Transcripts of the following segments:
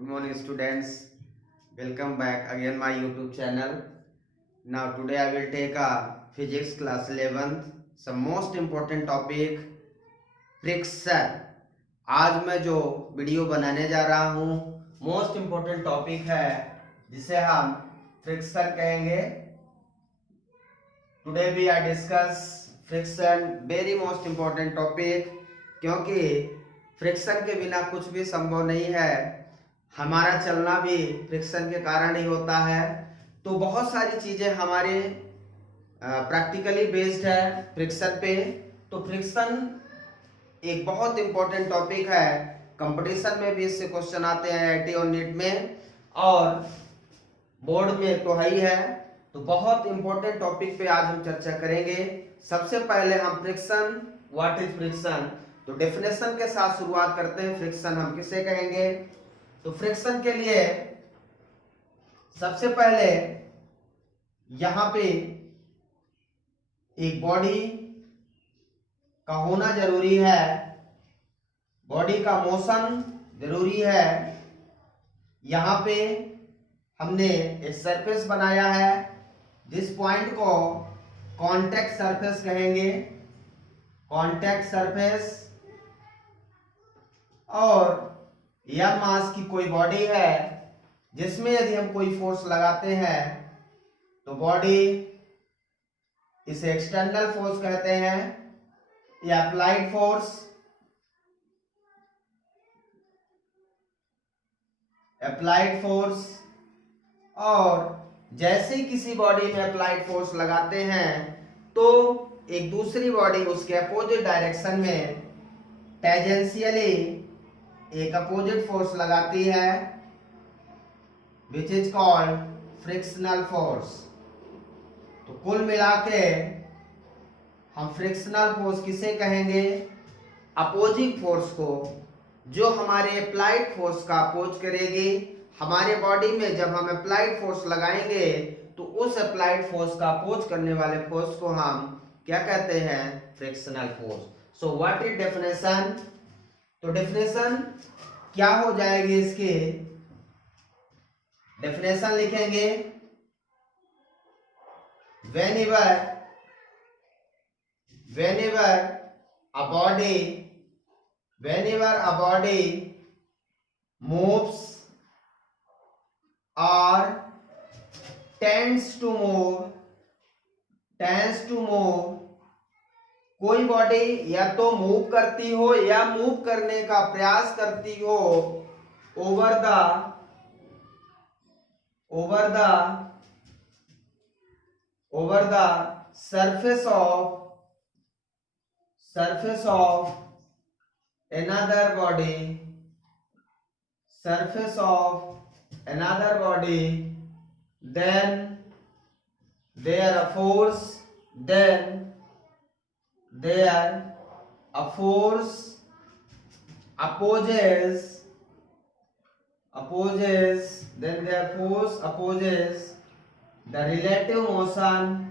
Good morning, students. Welcome back again my YouTube channel. Now today I will take a physics class 11th. Some most important topic friction. आज मैं जो video बनाने जा रहा हूँ most important topic है जिसे हम फ्रिक्शन कहेंगे. Today we are discuss friction, very most important topic, क्योंकि फ्रिक्शन के बिना कुछ भी संभव नहीं है. हमारा चलना भी फ्रिक्शन के कारण ही होता है. तो बहुत सारी चीजें हमारे प्रैक्टिकली बेस्ड है फ्रिक्शन पे. तो फ्रिक्शन एक बहुत इंपॉर्टेंट टॉपिक है. कंपटीशन में भी इससे क्वेश्चन आते हैं आईआईटी और नीट में, और बोर्ड में तो है ही है. तो बहुत इंपॉर्टेंट टॉपिक पे आज हम चर्चा करेंगे. सबसे पहले हम फ्रिक्शन, व्हाट इज फ्रिक्शन, तो डेफिनेशन के साथ शुरुआत करते हैं. फ्रिक्शन हम किसे कहेंगे? तो फ्रिक्शन के लिए सबसे पहले यहां पे एक बॉडी का होना जरूरी है, बॉडी का मोशन जरूरी है. यहां पे हमने एक सरफेस बनाया है जिस पॉइंट को कांटेक्ट सरफेस कहेंगे, कांटेक्ट सरफेस. और यह मास की कोई बॉडी है जिसमें यदि हम कोई फोर्स लगाते हैं तो बॉडी, इसे एक्सटर्नल फोर्स कहते हैं या अप्लाइड फोर्स. Applied force. और जैसे ही किसी बॉडी में अप्लाइड फोर्स लगाते हैं तो एक दूसरी बॉडी उसके अपोजिट डायरेक्शन में टेंजेंशियली एक अपोजिट फोर्स लगाती है, which is called frictional force. तो कुल मिला के हम फ्रिक्शनल फोर्स किसे कहेंगे? अपोजिंग फोर्स को, जो हमारे अप्लाइड फोर्स का अपोज करेगी. हमारे बॉडी में जब हम अप्लाइड फोर्स लगाएंगे तो उस अप्लाइड फोर्स का अपोज करने वाले फोर्स को हम क्या कहते हैं? Frictional force. So what is definition? तो डेफिनेशन क्या हो जाएगी? इसके डेफिनेशन लिखेंगे. whenever a body moves or tends to move, कोई बॉडी या तो मूव करती हो या मूव करने का प्रयास करती हो over the surface of another body, then there a force opposes the relative motion.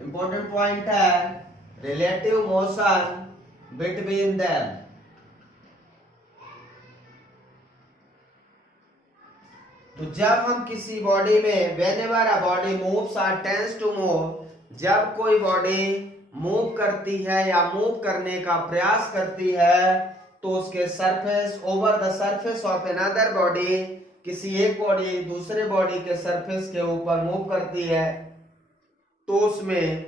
Important point है relative motion between them. तो जब हम किसी बॉडी में whenever a body moves or tends to move, जब कोई बॉडी मूव करती है या मूव करने का प्रयास करती है तो उसके surface, over the surface of another body, किसी एक बॉडी दूसरे बॉडी के सरफेस के ऊपर मूव करती है तो उसमें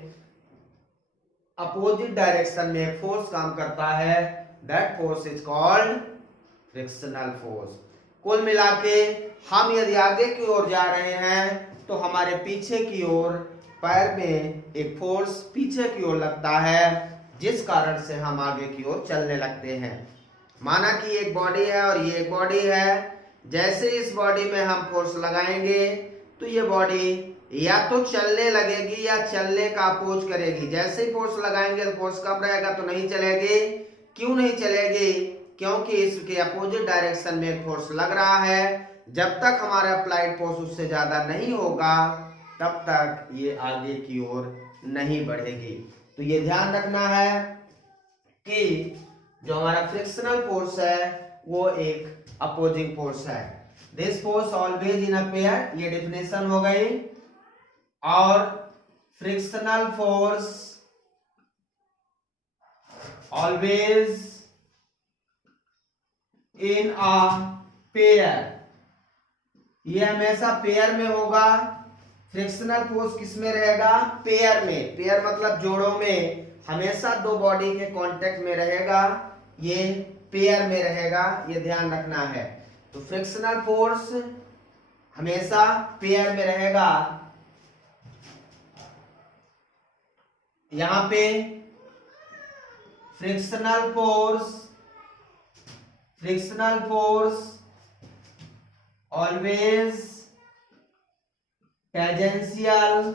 अपोजिट डायरेक्शन में एक फोर्स काम करता है. That force is called frictional force. कुल मिला के हम यदि आगे की ओर जा रहे हैं तो हमारे पीछे की ओर पैर में एक फोर्स पीछे की ओर लगता है जिस कारण से हम आगे की ओर चलने लगते हैं. माना कि एक बॉडी है और ये एक बॉडी है. जैसे इस बॉडी में हम फोर्स लगाएंगे तो ये बॉडी या तो चलने लगेगी या चलने का अपोज करेगी. जैसे ही फोर्स लगाएंगे तो फोर्स कम रहेगा तो नहीं चलेगी. क्यों नहीं चलेगी? क्योंकि इसके अपोजिट डायरेक्शन में एक फोर्स लग रहा है. जब तक हमारा अप्लाइड फोर्स उससे ज्यादा नहीं होगा तब तक ये आगे की ओर नहीं बढ़ेगी. तो ये ध्यान रखना है कि जो हमारा फ्रिक्शनल फोर्स है वो एक अपोजिंग फोर्स है। This force always in a pair, ये डेफिनेशन हो गई। और frictional force always in a pair, ये हमेशा पेयर में होगा। फ्रिक्शनल फोर्स किस में रहेगा? पेयर में। पेयर मतलब जोड़ों में, हमेशा दो बॉडी के कांटेक्ट में रहेगा, ये पेयर में रहेगा, ये ध्यान रखना है। तो फ्रिक्शनल फोर्स हमेशा पेयर में रहेगा। यहां पे frictional force always tangential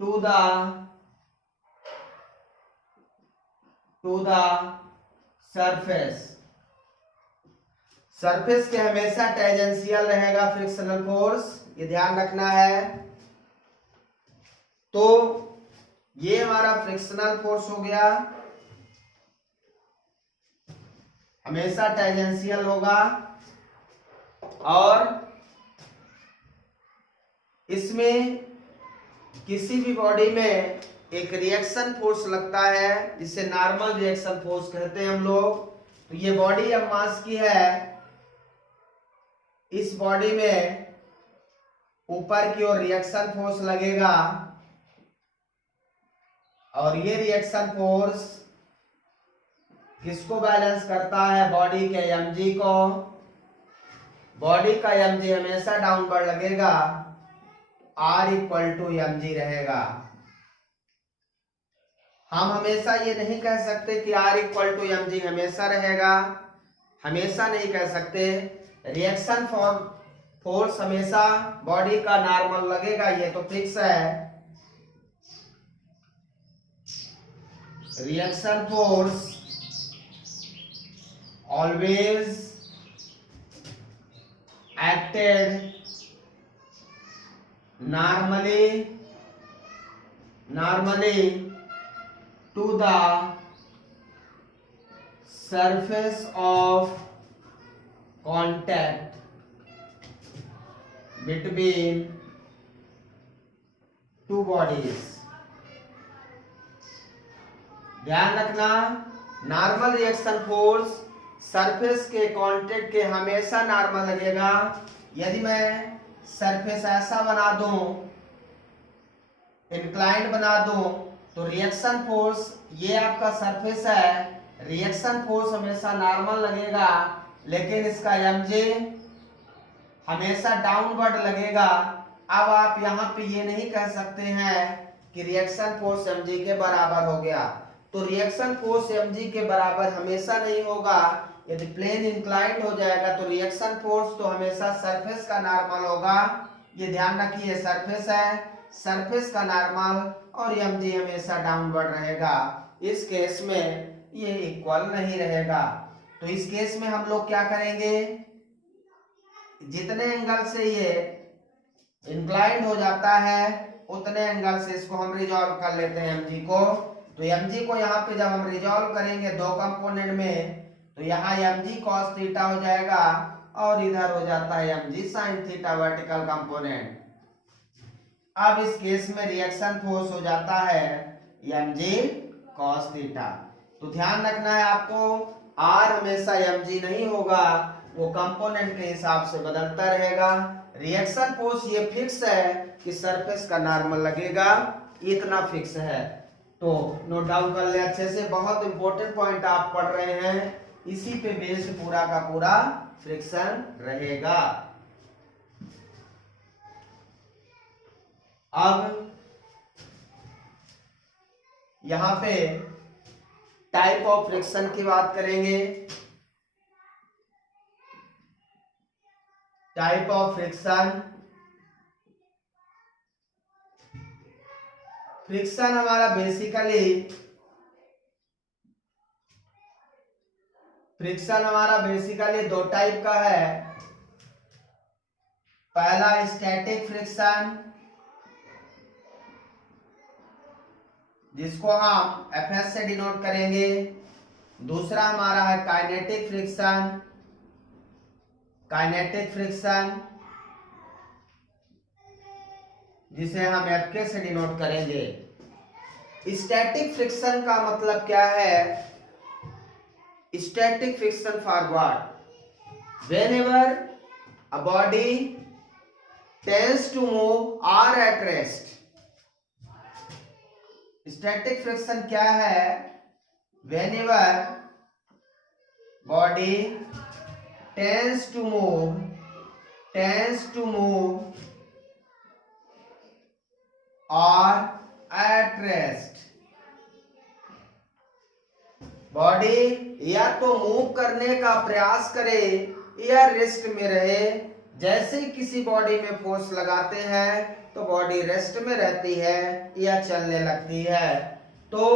to the surface, surface के हमेशा टेंजेंशियल रहेगा फ्रिक्शनल फोर्स, ये ध्यान रखना है। तो ये हमारा फ्रिक्शनल फोर्स हो गया, हमेशा टेंजेंशियल होगा। और इसमें किसी भी बॉडी में एक रिएक्शन फोर्स लगता है, जिसे नॉर्मल रिएक्शन फोर्स कहते हैं हम लोग। तो ये बॉडी अब मास की है, इस बॉडी में ऊपर की ओर रिएक्शन फोर्स लगेगा, और ये रिएक्शन फोर्स किसको बैलेंस करता है? बॉडी के mg को। बॉडी का mg हमेशा डाउनवर्ड लगेगा, R इक्वल टू mg रहेगा। हम हमेशा ये नहीं कह सकते कि R इक्वल टू mg हमेशा रहेगा, हमेशा नहीं कह सकते। रिएक्शन फोर्स हमेशा बॉडी का नॉर्मल लगेगा, ये तो फिक्स है। Reaction force always acted normally to the surface of contact between two bodies। ध्यान रखना, नॉर्मल रिएक्शन फोर्स सरफेस के कांटेक्ट के हमेशा नॉर्मल लगेगा। यदि मैं सरफेस ऐसा बना दूं, इंक्लाइंड बना दूं, तो रिएक्शन फोर्स, ये आपका सरफेस है, रिएक्शन फोर्स हमेशा नॉर्मल लगेगा, लेकिन इसका mj हमेशा डाउनवर्ड लगेगा। अब आप यहाँ पे ये नहीं कह सकते हैं कि रिएक्शन फोर्स mg के बराबर हो गया। तो रिएक्शन फोर्स mg के बराबर हमेशा नहीं होगा। यदि प्लेन इंक्लाइंड हो जाएगा तो रिएक्शन फोर्स तो हमेशा सरफेस का नॉर्मल होगा, ये ध्यान रखिए। सरफेस है, सरफेस का नॉर्मल, और mg हमेशा डाउनवर्ड रहेगा। इस केस में ये इक्वल नहीं रहेगा। तो इस केस में हम लोग क्या करेंगे? जितने एंगल से ये इंक्लाइंड हो जाता है, उतने एंगल से इसको हम रिजॉल्व कर लेते हैं mg को। तो mg को यहाँ पे जब हम रिजॉल्व करेंगे दो कंपोनेंट में, तो यहाँ mg cos थीटा हो जाएगा, और इधर हो जाता है mg sin theta vertical component. अब इस केस में रिएक्शन फोर्स हो जाता है mg cos थीटा। तो ध्यान रखना है आपको, R हमेशा mg नहीं होगा, वो कंपोनेंट के हिसाब से बदलता रहेगा। रिएक्शन फोर्स ये फिक्स है कि सरफेस का नॉर्मल लगेगा, इतना फिक्स है। तो नोट डाउन कर ले अच्छे से, बहुत इंपॉर्टेंट पॉइंट आप पढ़ रहे हैं, इसी पे बेस्ड पूरा का पूरा फ्रिक्शन रहेगा। अब यहां पे टाइप ऑफ फ्रिक्शन की बात करेंगे। टाइप ऑफ फ्रिक्शन, फ्रिक्शन हमारा बेसिकली दो टाइप का है। पहला स्टैटिक फ्रिक्शन, जिसको हम Fs से डिनोट करेंगे। दूसरा हमारा है काइनेटिक फ्रिक्शन, काइनेटिक फ्रिक्शन जिसे हम Fk से डिनोट करेंगे। स्टैटिक फ्रिक्शन का मतलब क्या है? Static friction for what? whenever a body tends to move or at rest. Static friction क्या है? whenever body tends to move or at rest. Body या तो मूव करने का प्रयास करे या रेस्ट में रहे। जैसे ही किसी बॉडी में फोर्स लगाते हैं तो बॉडी रेस्ट में रहती है या चलने लगती है। तो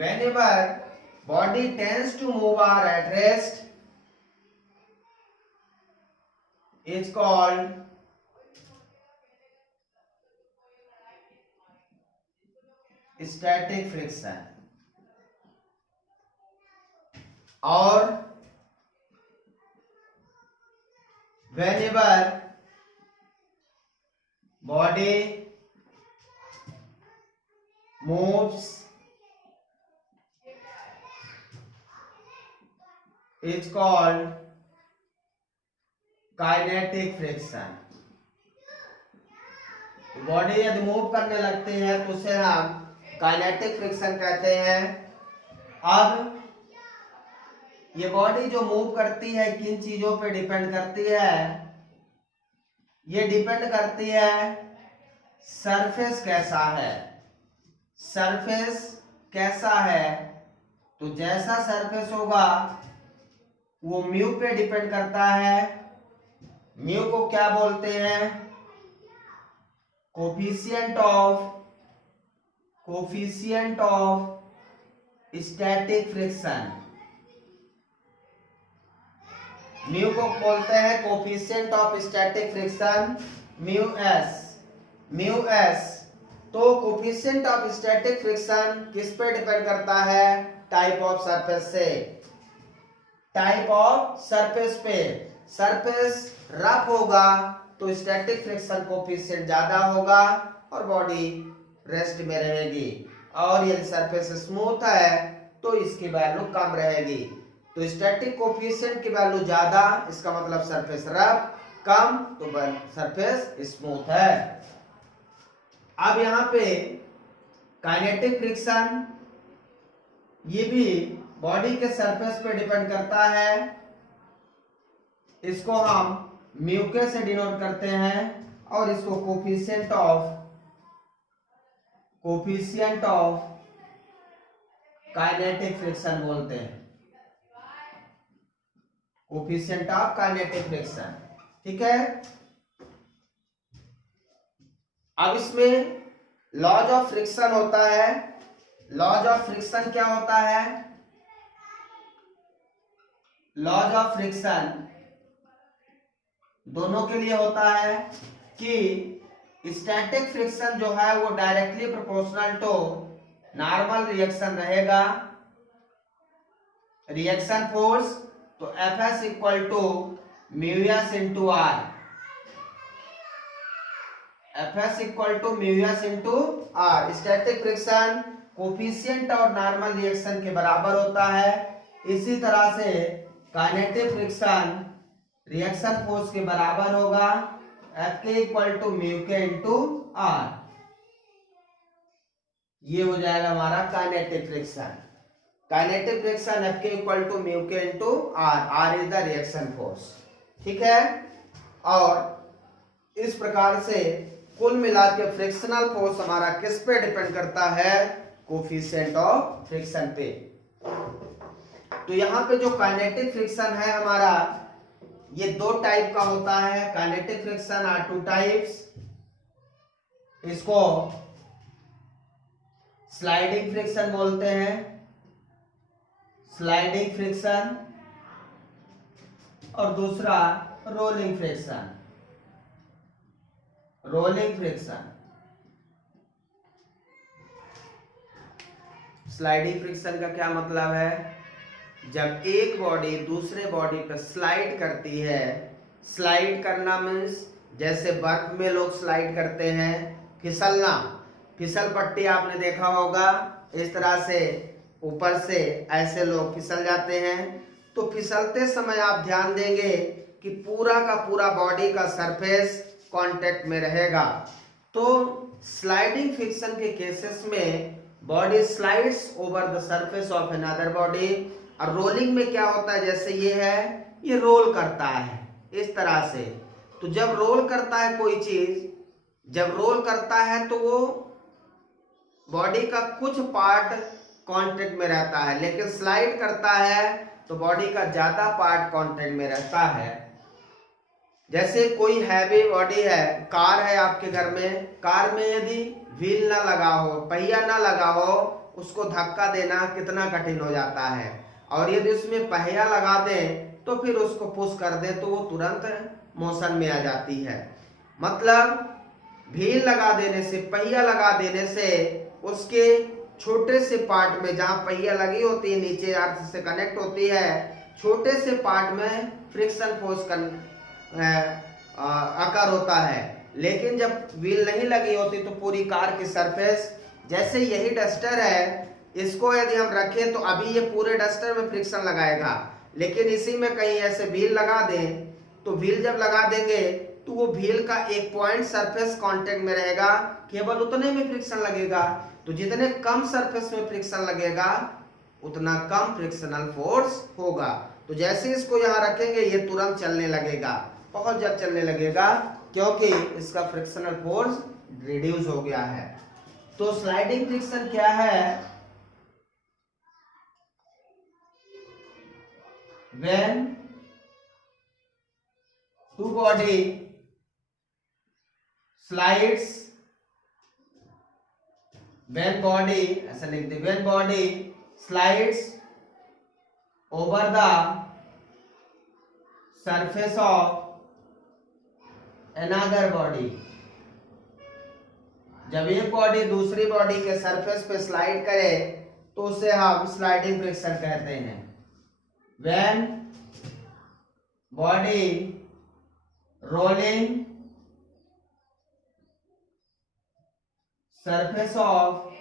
whenever body tends to move or at rest is called static friction। और whenever body moves is called kinetic friction. Body यदि मूव करने लगती है तो उसे हम काइनेटिक फ्रिक्शन कहते हैं। अब ये बॉडी जो मूव करती है किन चीजों पे डिपेंड करती है? ये डिपेंड करती है सरफेस कैसा है। सरफेस कैसा है तो जैसा सरफेस होगा वो म्यू पे डिपेंड करता है। म्यू को क्या बोलते हैं? Coefficient of static friction. Mu को बोलते हैं coefficient of static friction, mu S. तो कोफिशिएंट ऑफ स्टैटिक फ्रिक्शन किस पे डिपेंड करता है? टाइप ऑफ सरफेस से। टाइप ऑफ सरफेस पे। सरफेस रफ होगा तो स्टैटिक फ्रिक्शन कोफिशिएंट ज्यादा होगा और बॉडी रेस्ट में रहेगी। और यदि सरफेस स्मूथ है तो इसकी वैल्यू कम रहेगी। तो स्टैटिक कोफिशिएंट की वैल्यू ज्यादा, इसका मतलब सरफेस रफ, कम तो सरफेस स्मूथ है। अब यहाँ पे काइनेटिक फ्रिक्शन ये भी बॉडी के सरफेस पे डिपेंड करता है। इसको हम म्यू के से डिनोट करते हैं और इसको कोफिशिएंट ऑफ काइनेटिक फ्रिक्शन बोलते हैं। कोफिशिएंट ऑफ काइनेटिक फ्रिक्शन, ठीक है। अब इसमें लॉज ऑफ फ्रिक्शन होता है। लॉज ऑफ फ्रिक्शन क्या होता है? लॉज ऑफ फ्रिक्शन दोनों के लिए होता है कि स्टैटिक फ्रिक्शन जो है वो directly proportional to normal reaction रहेगा। रिएक्शन फोर्स तो Fs equal to mu s into R. Fs equal to mu s into R. Static friction coefficient और नॉर्मल रिएक्शन के बराबर होता है। इसी तरह से काइनेटिक फ्रिक्शन रिएक्शन फोर्स के बराबर होगा। Fk equal to mu k into R. ये हो जाएगा हमारा kinetic friction. Kinetic friction Fk equal to mu k into R. R is the reaction force, ठीक है। और इस प्रकार से कुल मिला के फ्रिक्शनल फोर्स हमारा किस पे डिपेंड करता है? कोफिशिएंट ऑफ फ्रिक्शन पे। तो यहाँ पे जो काइनेटिक फ्रिक्शन है हमारा ये दो टाइप का होता है। Kinetic friction are two types. इसको स्लाइडिंग फ्रिक्शन बोलते हैं, स्लाइडिंग फ्रिक्शन, और दूसरा rolling friction, rolling friction. Sliding friction का क्या मतलब है? जब एक बॉडी दूसरे बॉडी पर स्लाइड करती है, स्लाइड करना मीन्स जैसे बर्फ में लोग स्लाइड करते हैं, फिसलना, फिसल पट्टी आपने देखा होगा, इस तरह से ऊपर से ऐसे लोग फिसल जाते हैं। तो फिसलते समय आप ध्यान देंगे कि पूरा का पूरा बॉडी का सरफेस कांटेक्ट में रहेगा। तो स्लाइडिंग फ्रिक्शन के केसेस में body slides over the surface of another body. और रोलिंग में क्या होता है, जैसे ये है, ये रोल करता है इस तरह से। तो जब रोल करता है कोई चीज, जब रोल करता है तो वो बॉडी का कुछ पार्ट कांटेक्ट में रहता है, लेकिन स्लाइड करता है तो बॉडी का ज्यादा पार्ट कांटेक्ट में रहता है। जैसे कोई हैवी बॉडी है, कार है आपके घर में, कार में यदि व्हील ना लगा हो, पहिया ना लगा हो, उसको धक्का देना कितना कठिन हो जाता है। और यदि उसमें पहिया लगा दें तो फिर उसको पुश कर दें तो वो तुरंत मोशन में आ जाती है। मतलब व्हील लगा देने से, पहिया लगा देने से उसके छोटे से पार्ट में, जहां पहिया लगी होती है नीचे अर्थ से कनेक्ट होती है, छोटे से पार्ट में फ्रिक्शन फोर्स आकार होता है। लेकिन जब व्हील नहीं लगी होती तो पूरी कार की सरफेस, जैसे यही डस्टर है, इसको यदि हम रखें तो अभी ये पूरे डस्टर में फ्रिक्शन लगाएगा, लेकिन इसी में कहीं ऐसे व्हील लगा दें तो व्हील जब लगा देंगे तो वो व्हील का एक पॉइंट सरफेस कांटेक्ट में रहेगा, केवल उतने में फ्रिक्शन लगेगा। तो जितने कम सरफेस में फ्रिक्शन लगेगा उतना कम फ्रिक्शनल फोर्स होगा। तो जैसे इसको यहाँ रखेंगे ये तुरंत चलने लगेगा, बहुत जल्द चलने लगेगा, क्योंकि इसका फ्रिक्शनल फोर्स रिड्यूस हो गया है। तो स्लाइडिंग फ्रिक्शन क्या है? When two body slides, when body, ऐसा लिख दे, when body slides over the surface of another body, जब एक बॉडी दूसरी बॉडी के सरफेस पे स्लाइड करे तो उसे हम स्लाइडिंग फ्रिक्शन कहते हैं। When body rolling surface of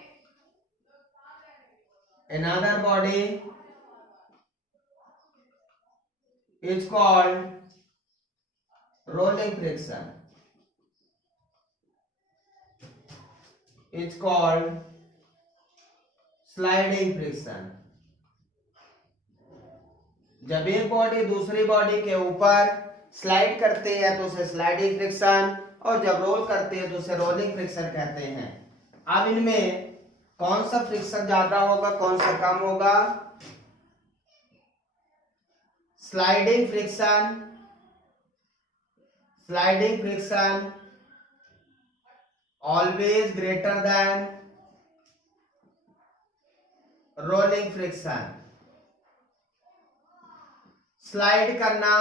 another body is called rolling friction. It's called sliding friction. जब एक बॉडी दूसरी बॉडी के ऊपर स्लाइड करती है तो उसे स्लाइडिंग फ्रिक्शन, और जब रोल करती है तो उसे रोलिंग फ्रिक्शन कहते हैं। अब इनमें कौन सा फ्रिक्शन ज्यादा होगा, कौन सा कम होगा? Sliding friction, sliding friction always greater than rolling friction. Slide करना,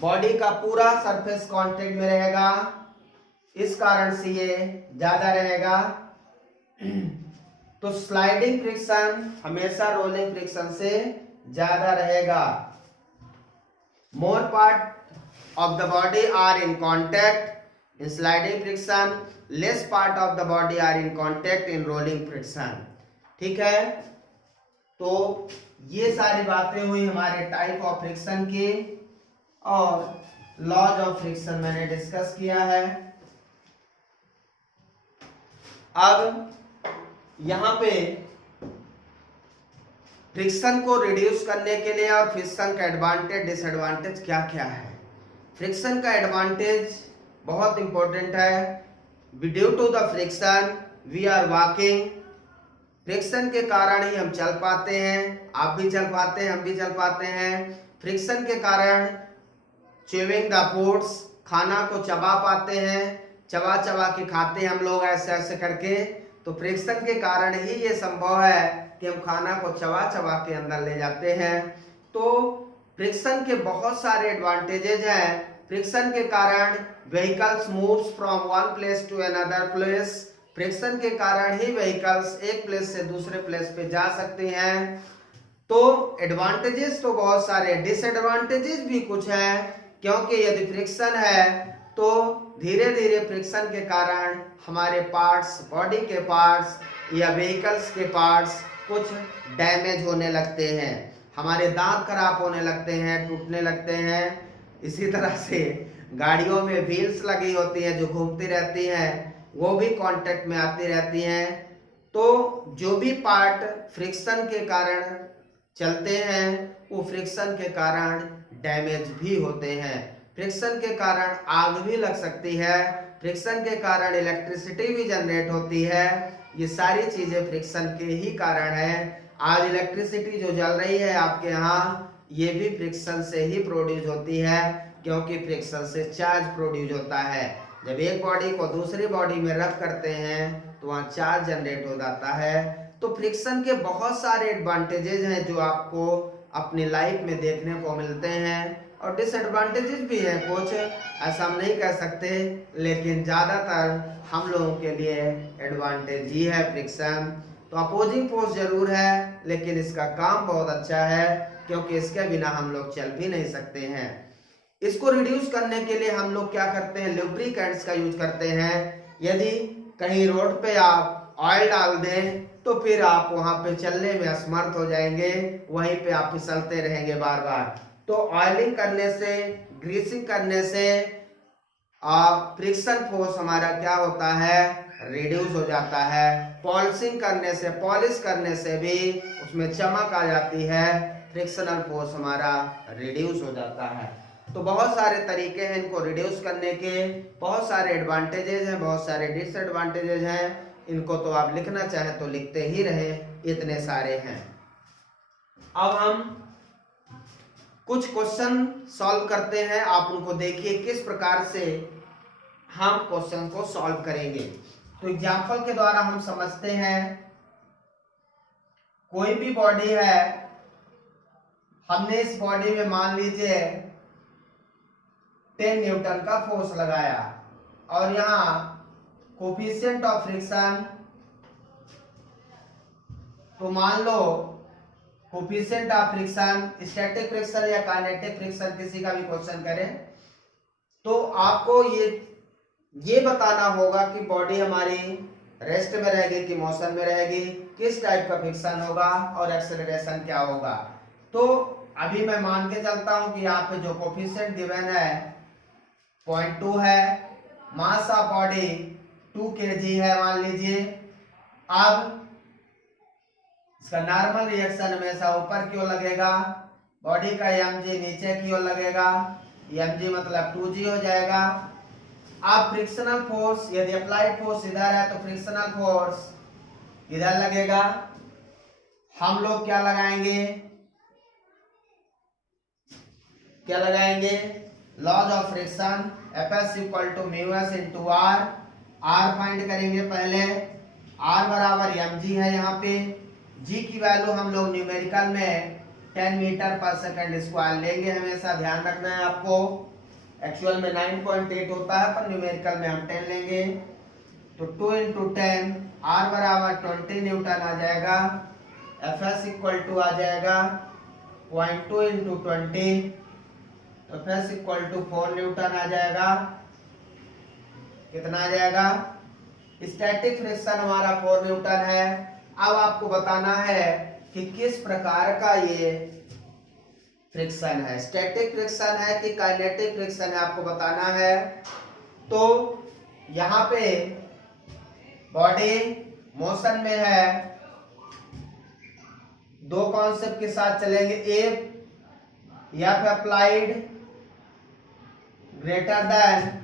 बॉडी का पूरा सरफेस कांटेक्ट में रहेगा, इस कारण से ये ज्यादा रहेगा। तो स्लाइडिंग फ्रिक्शन हमेशा रोलिंग फ्रिक्शन से ज्यादा रहेगा। More part of the body are in contact in sliding friction, less part of the body are in contact in rolling friction. ठीक है, तो ये सारी बातें हुई हमारे टाइप ऑफ फ्रिक्शन की, और लॉज ऑफ फ्रिक्शन मैंने डिस्कस किया है। अब यहां पे फ्रिक्शन को रिड्यूस करने के लिए और फ्रिक्शन का एडवांटेज डिसएडवांटेज क्या क्या है। फ्रिक्शन का एडवांटेज बहुत इंपॉर्टेंट है। Due to the friction we are walking, friction के कारण ही हम चल पाते हैं, आप भी चल पाते हैं, हम भी चल पाते हैं। फ्रिक्शन के कारण च्यूइंग द फूड्स, खाना को चबा पाते हैं, चबा चबा के खाते हैं हम लोग ऐसे ऐसे करके। तो फ्रिक्शन के कारण ही ये संभव है कि हम खाना को चबा चबा के अंदर ले जाते हैं। तो फ्रिक्शन के बहुत सारे एडवांटेजेस हैं। फ्रिक्शन के कारण vehicles moves from one place to another place friction के कारण ही व्हीकल्स एक प्लेस से दूसरे प्लेस पे जा सकते हैं। तो एडवांटेजेस तो बहुत सारे, डिसएडवांटेजेस भी कुछ है, क्योंकि यदि फ्रिक्शन है तो धीरे धीरे फ्रिक्शन के कारण हमारे पार्ट्स, बॉडी के पार्ट्स या व्हीकल्स के पार्ट्स कुछ डैमेज होने लगते हैं, हमारे दांत खराब होने लगते हैं, टूटने लगते हैं। इसी तरह से गाड़ियों में व्हील्स लगी होती हैं जो घूमती रहती हैं, वो भी कांटेक्ट में आती रहती हैं। तो जो भी पार्ट फ्रिक्शन के कारण चलते हैं वो फ्रिक्शन के कारण डैमेज भी होते हैं। फ्रिक्शन के कारण आग भी लग सकती है, फ्रिक्शन के कारण इलेक्ट्रिसिटी भी जनरेट होती है। ये सारी चीजें फ्रिक्शन के ही कारण है। आज इलेक्ट्रिसिटी जो जल रही है आपके यहाँ, ये भी फ्रिक्शन से ही प्रोड्यूस होती है, क्योंकि फ्रिक्शन से चार्ज प्रोड्यूस होता है। जब एक बॉडी को दूसरी बॉडी में रब करते हैं तो वहाँ चार्ज जनरेट हो जाता है। तो फ्रिक्शन के बहुत सारे एडवांटेजेस हैं जो आपको अपनी लाइफ में देखने को मिलते हैं, और डिसएडवांटेजेस भी हैं कुछ, ऐसा हम नहीं कह सकते, लेकिन ज़्यादातर हम लोगों के लिए एडवांटेज ही है फ्रिक्शन। तो अपोजिंग फोर्स जरूर है, लेकिन इसका काम बहुत अच्छा है, क्योंकि इसके बिना हम लोग चल भी नहीं सकते हैं। इसको रिड्यूस करने के लिए हम लोग क्या करते हैं, लुब्रिकेंट्स का यूज करते हैं। यदि कहीं रोड पे आप ऑयल डाल दें तो फिर आप वहां पे चलने में असमर्थ हो जाएंगे, वहीं पे आप फिसलते रहेंगे बार बार। तो ऑयलिंग करने से, ग्रीसिंग करने से फ्रिक्शन फोर्स हमारा क्या होता है, रिड्यूस हो जाता है। पॉलिशिंग करने से, पॉलिश करने से भी उसमें चमक आ जाती है, फ्रिक्शनल फोर्स हमारा रिड्यूस हो जाता है। तो बहुत सारे तरीके हैं इनको रिड्यूस करने के, बहुत सारे एडवांटेजेस हैं, बहुत सारे डिसएडवांटेजेस हैं। इनको तो आप लिखना चाहें तो लिखते ही रहे, इतने सारे हैं। अब हम कुछ क्वेश्चन सॉल्व करते हैं, आप उनको देखिए किस प्रकार से हम क्वेश्चन को सॉल्व करेंगे। तो एग्जांपल के द्वारा हम समझते हैं। कोई भी बॉडी है, हमने इस बॉडी में मान लीजिए 10 न्यूटन का फोर्स लगाया, और यहाँ कोफिशिएंट ऑफ फ्रिक्शन, तो मान लो coefficient of friction, static friction या काइनेटिक फ्रिक्शन, किसी का भी क्वेश्चन करें तो आपको ये बताना होगा कि बॉडी हमारी रेस्ट में रहेगी कि मोशन में रहेगी, किस टाइप का फ्रिक्शन होगा और एक्सेलरेशन क्या होगा। तो अभी मैं मान के चलता हूं कि यहाँ पे जो कोफिशिएंट गिवन है 0.2 है, मास ऑफ बॉडी 2 kg है मान लीजिए। अब इसका नॉर्मल रिएक्शन हमेशा ऊपर की ओर लगेगा, बॉडी का mg नीचे की ओर लगेगा, mg मतलब 2g हो जाएगा। अब फ्रिक्शनल फोर्स, यदि अप्लाइड फोर्स इधर है तो फ्रिक्शनल फोर्स इधर लगेगा। हम लोग क्या लगाएंगे, laws of friction, Fs equal to μs into R. R find करेंगे पहले, आर बराबर mg है, यहाँ पे g की वैल्यू हम लोग न्यूमेरिकल में 10 मीटर पर सेकंड स्क्वायर लेंगे, हमेशा ध्यान रखना है आपको। एक्चुअल में 9.8 होता है, पर न्यूमेरिकल में हम 10 लेंगे। तो 2 इंटू 10, आर बराबर 20 न्यूटन आ जाएगा। Fs इक्वल टू आ जाएगा 0.2 इंटू 20, तो Fs इक्वल टू 4 न्यूटन आ जाएगा। कितना आ जाएगा, स्टैटिक फ्रिक्शन हमारा 4 न्यूटन है। अब आपको बताना है कि किस प्रकार का ये फ्रिक्शन है, स्टैटिक फ्रिक्शन है कि काइनेटिक फ्रिक्शन है, आपको बताना है। तो यहाँ पे बॉडी मोशन में है, दो कॉन्सेप्ट के साथ चलेंगे, F applied greater than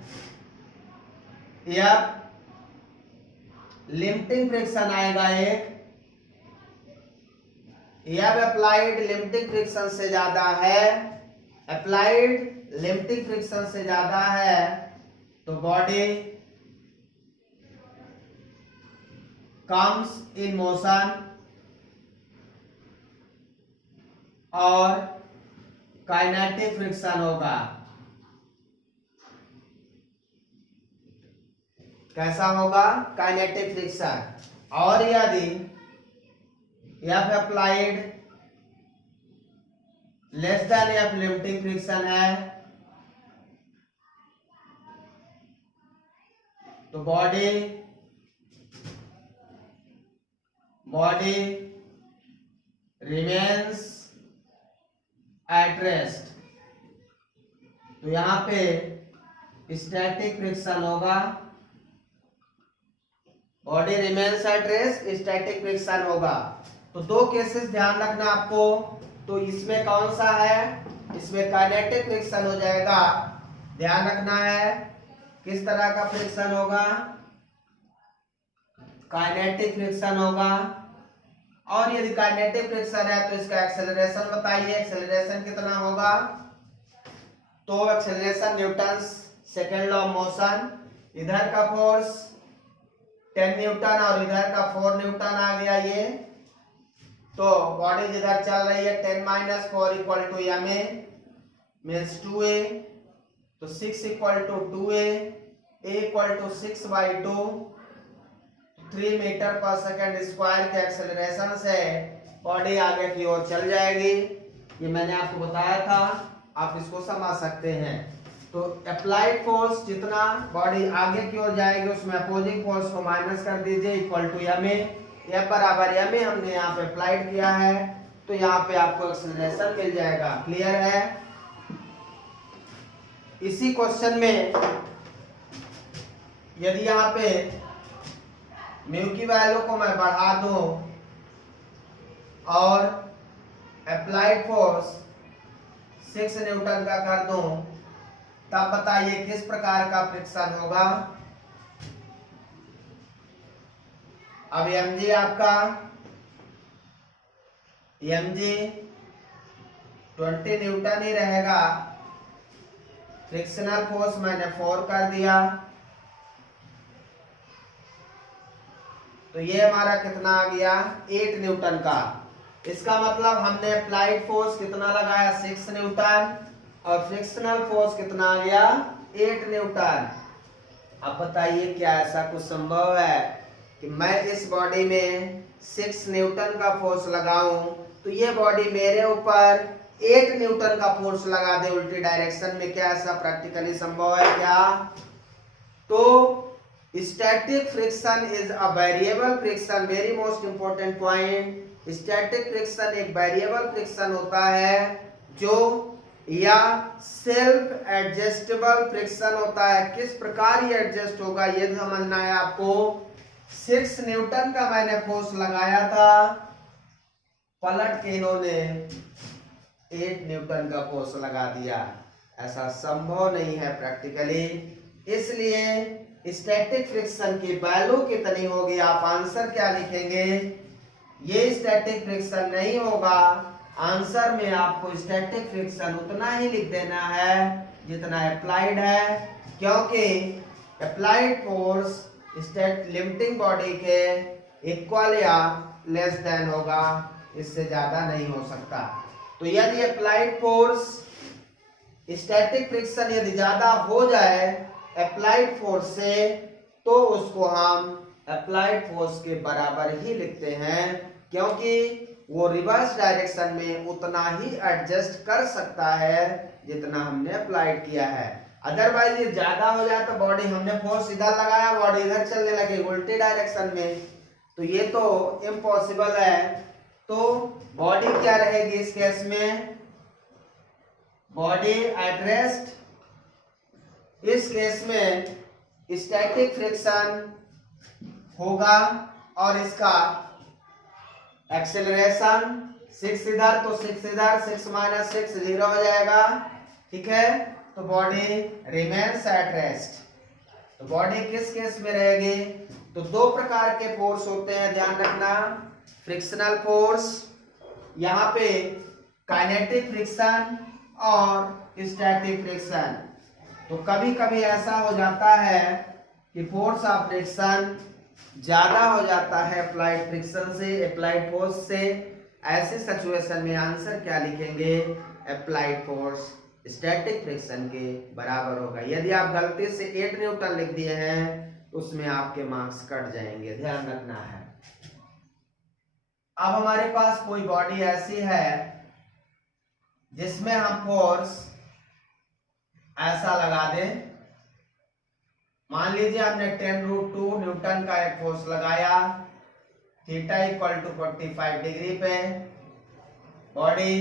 F limiting friction आएगा एक, एफ अप्लाइड लिमिटिंग फ्रिक्शन से ज्यादा है, अप्लाइड लिमिटिंग फ्रिक्शन से ज्यादा है, तो बॉडी कम्स इन मोशन, और काइनेटिक फ्रिक्शन होगा। कैसा होगा? Kinetic friction. और यदि F applied less than F limiting friction है तो बॉडी रिमेन्स एट रेस्ट। तो यहां पे स्टैटिक फ्रिक्शन होगा, body remains at rest, static friction होगा। तो दो केसेस ध्यान रखना आपको। तो इसमें कौन सा है? इसमें काइनेटिक फ्रिक्शन हो जाएगा। ध्यान रखना है किस तरह का फ्रिक्शन होगा? काइनेटिक फ्रिक्शन होगा। और यदि काइनेटिक फ्रिक्शन है तो इसका एक्सेलरेशन बताइए, एक्सेलरेशन कितना होगा? तो acceleration Newton second law of motion, इधर का फोर्स 10 न्यूटन और इधर का 4 न्यूटन आ गया ये। तो बॉडी जिधर चल रही है 10 - 4 = ma मीन्स 2a। तो 6 = 2a, a = 6/2, 3 मीटर पर सेकेंड स्क्वायर के एक्सेलरेशन से बॉडी आगे की ओर चल जाएगी। ये मैंने आपको बताया था, आप इसको समझ सकते हैं। तो अप्लाइड फोर्स जितना बॉडी आगे की ओर जाएगी उसमें अपोजिंग फोर्स को माइनस कर दीजिए = ma। F बराबर ma हमने यहाँ पे अप्लाइड किया है, तो यहाँ पे आपको एक्सेलरेशन मिल जाएगा। क्लियर है? इसी क्वेश्चन में यदि यहाँ पे म्यू की वैल्यू को मैं बढ़ा दूं और अप्लाइड फोर्स 6 न्यूटन का कर दूं, तब बताइए किस प्रकार का फ्रिक्शन होगा? अब mg आपका 20 न्यूटन ही रहेगा। फ्रिक्शनल फोर्स मैंने 4 कर दिया, तो ये हमारा कितना आ गया? 8 न्यूटन का। इसका मतलब हमने अप्लाइड फोर्स कितना लगाया? 6 न्यूटन, और फ्रिक्शनल फोर्स कितना आ गया? 8 न्यूटन। अब बताइए क्या ऐसा कुछ संभव है कि मैं इस बॉडी में 6 न्यूटन का फोर्स लगाऊं तो ये बॉडी मेरे ऊपर 8 न्यूटन का फोर्स लगा दे उल्टी डायरेक्शन में? क्या ऐसा प्रैक्टिकली संभव है क्या? तो static friction is a variable friction. Very most important point, static friction एक वेरिएबल फ्रिक्शन होता है जो या सेल्फ एडजस्टेबल फ्रिक्शन होता है। किस प्रकार ये एडजस्ट होगा ये समझना है आपको। 6 न्यूटन का मैंने फोर्स लगाया था, पलट के इन्होंने 8 न्यूटन का फोर्स लगा दिया। ऐसा संभव नहीं है प्रैक्टिकली। इसलिए स्टैटिक फ्रिक्शन की वैल्यू कितनी होगी? आप आंसर क्या लिखेंगे? ये स्टैटिक फ्रिक्शन नहीं होगा। आंसर में आपको स्टैटिक फ्रिक्शन उतना ही लिख देना है जितना अप्लाइड है, क्योंकि अप्लाइड फोर्स स्टैट लिमिटिंग बॉडी के इक्वल या लेस देन होगा, इससे ज्यादा नहीं हो सकता। तो यदि अप्लाइड फोर्स स्टैटिक फ्रिक्शन यदि ज्यादा हो जाए अप्लाइड फोर्स से, तो उसको हम अप्लाइड फोर्स के बराबर ही लिखते हैं, क्योंकि वो रिवर्स डायरेक्शन में उतना ही एडजस्ट कर सकता है जितना हमने अप्लाइड किया है। अदरवाइज ये ज्यादा हो जाए तो बॉडी हमने फोर्स इधर लगाया, बॉडी इधर चलने लगे उल्टी डायरेक्शन में, तो ये तो इम्पॉसिबल है। तो बॉडी क्या रहेगी इस केस में? Body at rest. इस केस में स्टैटिक फ्रिक्शन होगा और इसका एक्सेलरेशन 6 इधर तो 6 इधर, 6 - 6 0 हो जाएगा। ठीक है, तो बॉडी रिमेन्स एट रेस्ट। तो बॉडी किस केस में रहेगी? तो दो प्रकार के फोर्स होते हैं, ध्यान रखना। फ्रिक्शनल फोर्स, यहाँ पे काइनेटिक फ्रिक्शन और स्टैटिक फ्रिक्शन। तो कभी कभी ऐसा हो जाता है कि फोर्स ऑफ फ्रिक्शन ज्यादा हो जाता है अप्लाइड फ्रिक्शन से, अप्लाइड फोर्स से। ऐसे सिचुएशन में आंसर क्या लिखेंगे? अप्लाइड फोर्स स्टैटिक फ्रिक्शन के बराबर होगा। यदि आप गलती से 8 न्यूटन लिख दिए हैं उसमें आपके मार्क्स कट जाएंगे, ध्यान रखना है। अब हमारे पास कोई बॉडी ऐसी है जिसमें हम फोर्स ऐसा लगा दें, मान लीजिए हमने 10√2 न्यूटन का एक फोर्स लगाया, थीटा इक्वल टू 45 डिग्री पे, बॉडी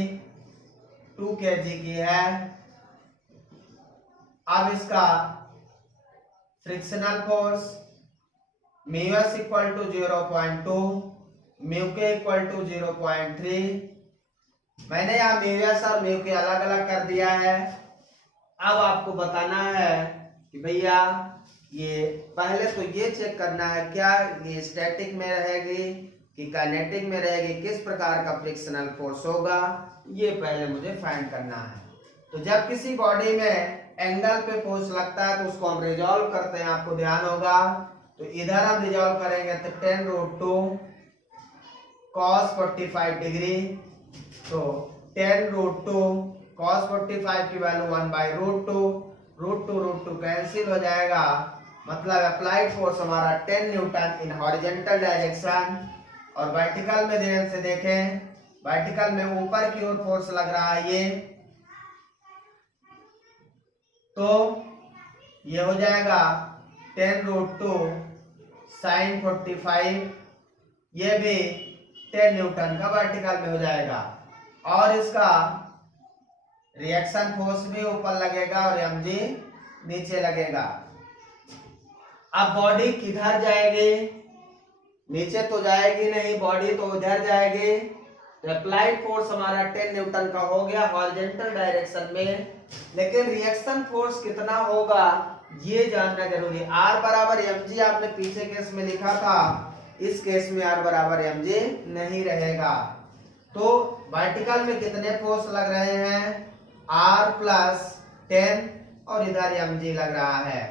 2 kg की है। अब इसका frictional force mu s equal to 0.2, mu के इक्वल टू 0.3। मैंने यहाँ म्यूएस और म्यू के अलग अलग कर दिया है। अब आपको बताना है कि भैया ये पहले तो ये चेक करना है क्या ये स्टैटिक में रहेगी कि काइनेटिक में रहेगी, किस प्रकार का फ्रिक्शनल फोर्स होगा, ये पहले मुझे फाइंड करना है। तो जब किसी बॉडी में एंगल पे फोर्स लगता है तो उसको हम रिजॉल्व करते हैं, आपको ध्यान होगा। तो इधर हम रिजॉल्व करेंगे तो 10√2 cos 45 डिग्री, तो 10√2 cos 45 की वैल्यू 1/√2, √2 कैंसिल हो जाएगा, मतलब अप्लाइड फोर्स हमारा 10 न्यूटन इन हॉरिजॉन्टल डायरेक्शन। और वर्टिकल में ध्यान से देखें, वर्टिकल में ऊपर की ओर फोर्स लग रहा है ये, तो ये हो जाएगा 10√2 sin 45, ये भी 10 न्यूटन का वर्टिकल में हो जाएगा। और इसका रिएक्शन फोर्स भी ऊपर लगेगा और mg नीचे लगेगा। अब बॉडी किधर जाएगी, नीचे तो जाएगी नहीं, बॉडी तो उधर जाएगी। तो अप्लाइड फोर्स हमारा 10 न्यूटन का हो गया हॉरिजॉन्टल डायरेक्शन में, लेकिन रिएक्शन फोर्स कितना होगा ये जानना जरूरी है। R बराबर mg आपने पीछे केस में लिखा था, इस केस में R बराबर mg नहीं रहेगा। तो वर्टिकल में कितने फोर्स लग रहे हैं, R + 10 और इधर mg लग रहा है।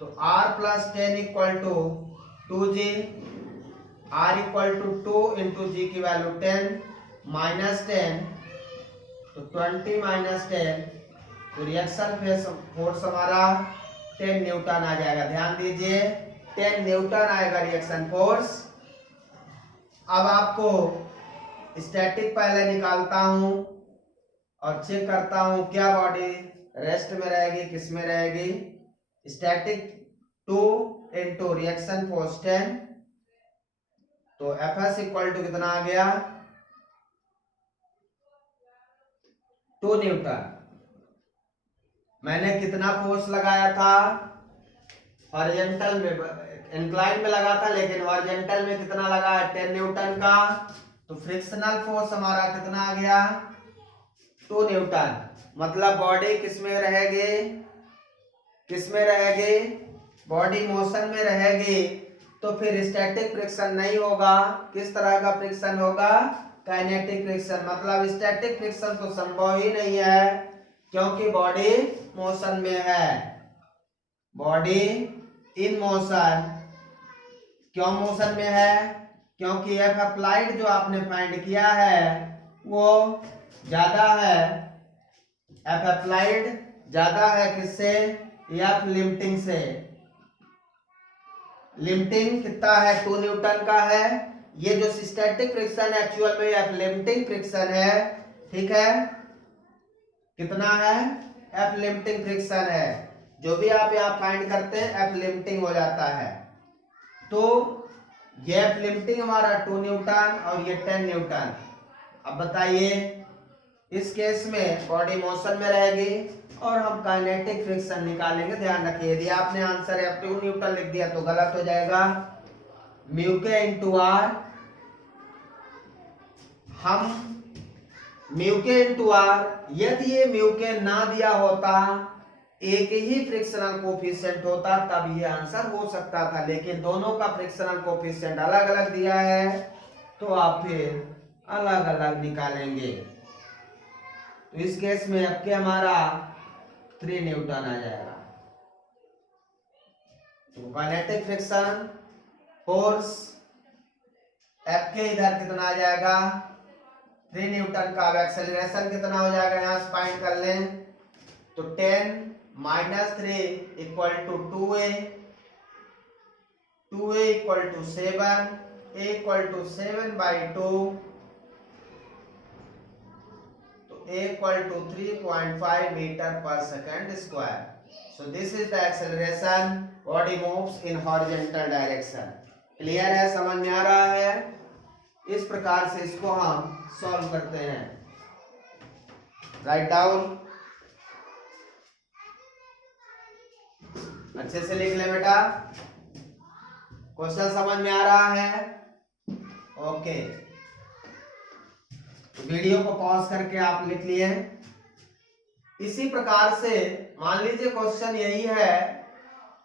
तो R + 10 equal to 2g, R equal to 2 into g की वैल्यू 10 -10, तो 20 - 10, तो रिएक्शन फोर्स हमारा 10 न्यूटन आ जाएगा। ध्यान दीजिए 10 न्यूटन आएगा रिएक्शन फोर्स। अब आपको स्टैटिक पहले निकालता हूं और चेक करता हूं क्या बॉडी रेस्ट में रहेगी, किस में रहेगी। स्टैटिक 2 इंटू रिएक्शन फोर्स 10, तो Fs इक्वल टू कितना आ गया 2 न्यूटन। मैंने कितना फोर्स लगाया था, हॉरिजॉन्टल में, इंक्लाइन में लगा था, लेकिन हॉरिजॉन्टल में कितना लगा है 10 न्यूटन का। तो फ्रिक्शनल फोर्स हमारा कितना आ गया 2 न्यूटन। मतलब बॉडी किस में रहेगी, किस में रहेगी, बॉडी मोशन में रहेगी, तो फिर स्टैटिक फ्रिक्शन नहीं होगा। किस तरह का फ्रिक्शन होगा, काइनेटिक फ्रिक्शन। मतलब स्टैटिक फ्रिक्शन तो संभव ही नहीं है क्योंकि बॉडी मोशन में है, बॉडी इन मोशन। क्यों मोशन में है, क्योंकि एफ अप्लाइड जो आपने फाइंड किया है वो ज्यादा है, एफ अप्लाइड ज्यादा है किससे, एफ लिमिटिंग से। लिमिटिंग कितना है 2 न्यूटन का है। ये जो स्टैटिक फ्रिक्शन है एक्चुअल में एफ लिमिटिंग फ्रिक्शन है, ठीक है। कितना है, एफ लिमिटिंग फ्रिक्शन है। जो भी आप यहाँ फाइंड करते हैं एफ लिमिटिंग हो जाता है। तो ये एफ लिमिटिंग हमारा 2 न्यूटन और ये 10 न्यूटन। अब बताइए इस केस में बॉडी मोशन में रहेगी और हम काइनेटिक फ्रिक्शन निकालेंगे। ध्यान रखिए यदि आपने आंसर एफ 2 न्यूटन लिख दिया तो गलत हो जाएगा। म्यू के इंटू आर, हम म्यू के इंटू आर, यदि ये म्यू के ना दिया होता, एक ही फ्रिक्शनल कोफिशिएंट होता तब ये आंसर हो सकता था, लेकिन दोनों का फ्रिक्शनल कोफिशिएंट अलग अलग दिया है तो आप फिर अलग अलग निकालेंगे। तो इस केस में अब के हमारा 3 न्यूटन आ जाएगा। तो काइनेटिक फ्रिक्शन फोर्स एफ के इधर कितना आ जाएगा 3 न्यूटन का। अब एक्सेलरेशन कितना हो जाएगा यहां से फाइंड कर लें, तो 10 - 3 = 2a, 2a equal to 7, a equal to 7/2, तो a इक्वल टू 3.5 मीटर पर second square. So this is the acceleration body moves in horizontal direction. Clear है, समझ में आ रहा है? इस प्रकार से इसको हम सॉल्व करते हैं. राइट डाउन, अच्छे से लिख ले बेटा. क्वेश्चन समझ में आ रहा है? ओके, वीडियो को पॉज करके आप लिख लिए. इसी प्रकार से मान लीजिए क्वेश्चन यही है,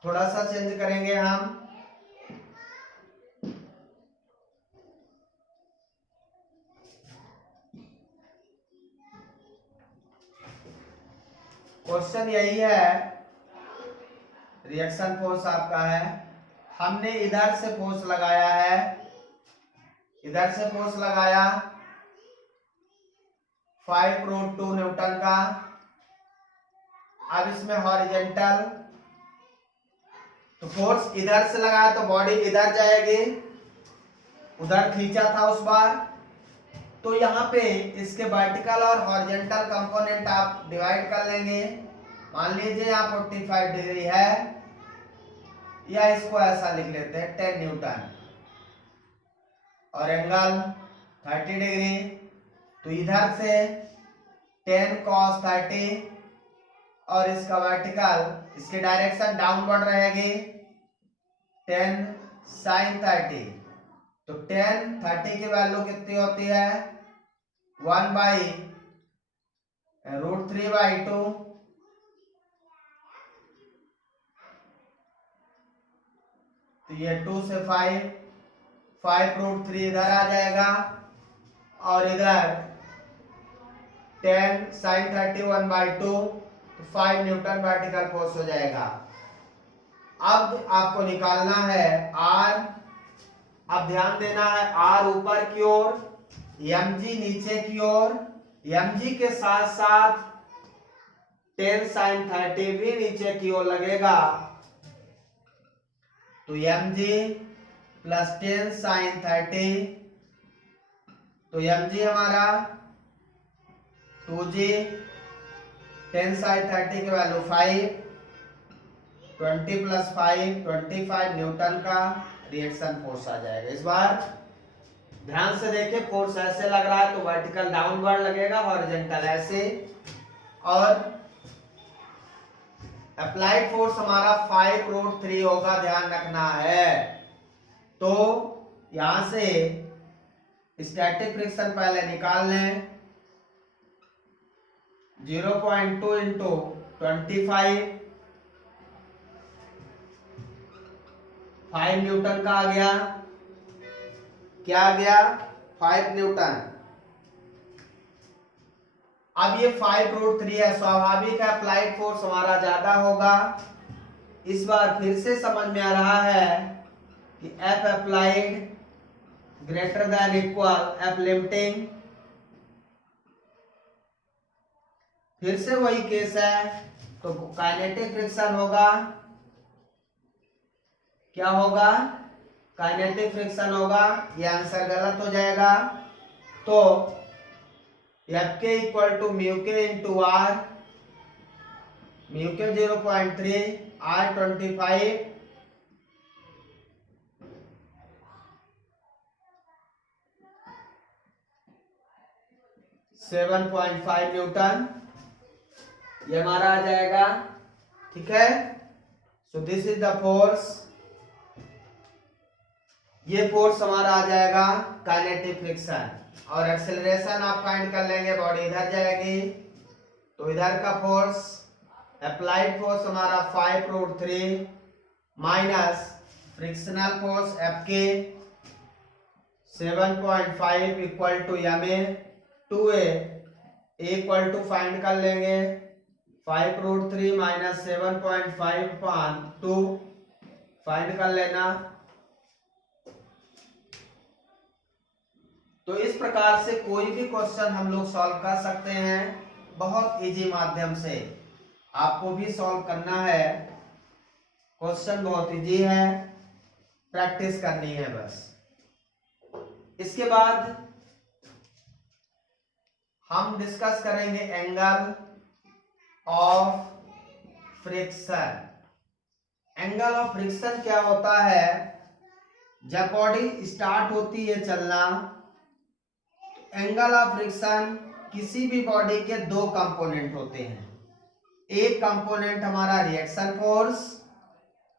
थोड़ा सा चेंज करेंगे हम. क्वेश्चन यही है, रिएक्शन फोर्स आपका है, हमने इधर से फोर्स लगाया है, इधर से फोर्स लगाया 5√2 न्यूटन का. अब इसमें हॉरिजेंटल, तो फोर्स इधर से लगाया तो बॉडी इधर जाएगी, उधर खींचा था उस बार, तो यहाँ पे इसके वर्टिकल और हॉरिजेंटल कंपोनेंट आप डिवाइड कर लेंगे. मान लीजिए यहाँ 45 डिग्री है, या इसको ऐसा लिख लेते हैं 10 न्यूटन, और एंगल 30 डिग्री, तो इधर से 10 cos 30, और इसका वर्टिकल, इसकी डायरेक्शन डाउनवर्ड रहेगी 10 sin 30. तो 10 30 की वैल्यू कितनी होती है? 1/√3/2. तो ये 2 से 5√3 इधर आ जाएगा, और इधर 10 sin 30 1/2, तो 5 न्यूटन वर्टिकल फोर्स हो जाएगा. अब आपको निकालना है R. अब ध्यान देना है, R ऊपर की ओर, mg नीचे की ओर, mg के साथ साथ 10 sin 30 भी नीचे की ओर लगेगा, तो mg प्लस 10 sin 30, तो mg हमारा 2g, 10 sin 30 की वैल्यू 5, 20 प्लस 5 25 न्यूटन का रिएक्शन फोर्स आ जाएगा. इस बार ध्यान से देखिए, फोर्स ऐसे लग रहा है तो वर्टिकल डाउनवर्ड लगेगा, हॉरिजॉन्टल ऐसे, और अप्लाइड फोर्स हमारा 5√3 होगा, ध्यान रखना है. तो यहां से स्टैटिक फ्रिक्शन पहले निकाल लें. 0.2 इंटू 25, 5 न्यूटन का आ गया. क्या आ गया? 5 न्यूटन. अब ये 5√3 है, स्वाभाविक है अप्लाइड फोर्स हमारा ज्यादा होगा. इस बार फिर से समझ में आ रहा है कि F applied greater than equal F limiting. फिर से वही केस है, तो काइनेटिक फ्रिक्शन होगा. क्या होगा? काइनेटिक फ्रिक्शन होगा. ये आंसर गलत हो जाएगा. तो एफ के equal to mu k into are, mu के 0.3, आर 25, (7.5 न्यूटन), ये हमारा आ जाएगा. ठीक है, सो दिस इज द फोर्स. ये फोर्स हमारा आ जाएगा काइनेटिक फ्रिक्शन. और एक्सेलरेशन आप फाइंड कर लेंगे, बॉडी इधर जाएगी, तो इधर का फोर्स, अप्लाइड फोर्स हमारा 5√3 माइनस फ्रिक्शनल फोर्स एफ के 7.5 equal to m a 2a equal to find कर लेंगे 5√3 माइनस 7.5/2 फाइंड कर लेना. तो इस प्रकार से कोई भी क्वेश्चन हम लोग सॉल्व कर सकते हैं, बहुत इजी माध्यम से. आपको भी सॉल्व करना है, क्वेश्चन बहुत इजी है. प्रैक्टिस करनी है बस। इसके बाद हम डिस्कस करेंगे angle of friction. Angle of friction क्या होता है? जब बॉडी स्टार्ट होती है चलना, एंगल ऑफ फ्रिक्शन किसी भी बॉडी के दो कंपोनेंट होते हैं। एक कंपोनेंट हमारा रिएक्शन फोर्स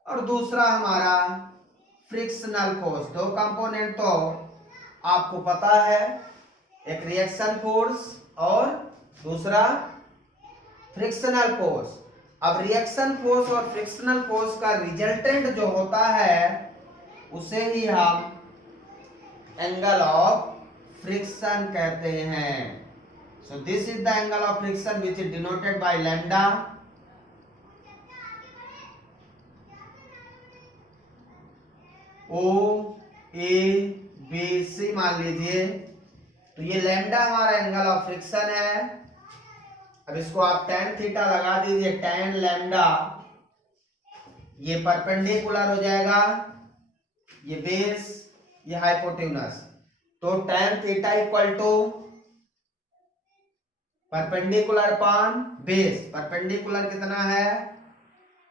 और दूसरा हमारा फ्रिक्शनल फोर्स। दो कंपोनेंट तो आपको पता है, एक रिएक्शन फोर्स और दूसरा फ्रिक्शनल फोर्स। अब रिएक्शन फोर्स और फ्रिक्शनल फोर्स का रिजल्टेंट जो होता है उसे ही हम एंगल ऑफ फ्रिक्शन कहते हैं। So this is the angle of friction which is denoted by lambda. O A B C मान लीजिए, तो ये लैम्डा हमारा एंगल ऑफ फ्रिक्शन है। अब इसको आप tan थीटा लगा दीजिए, tan लैम्डा, ये परपेंडिकुलर हो जाएगा, ये बेस, ये हाइपोटेन्यूस। तो tan theta equal to perpendicular upon base. Perpendicular कितना है?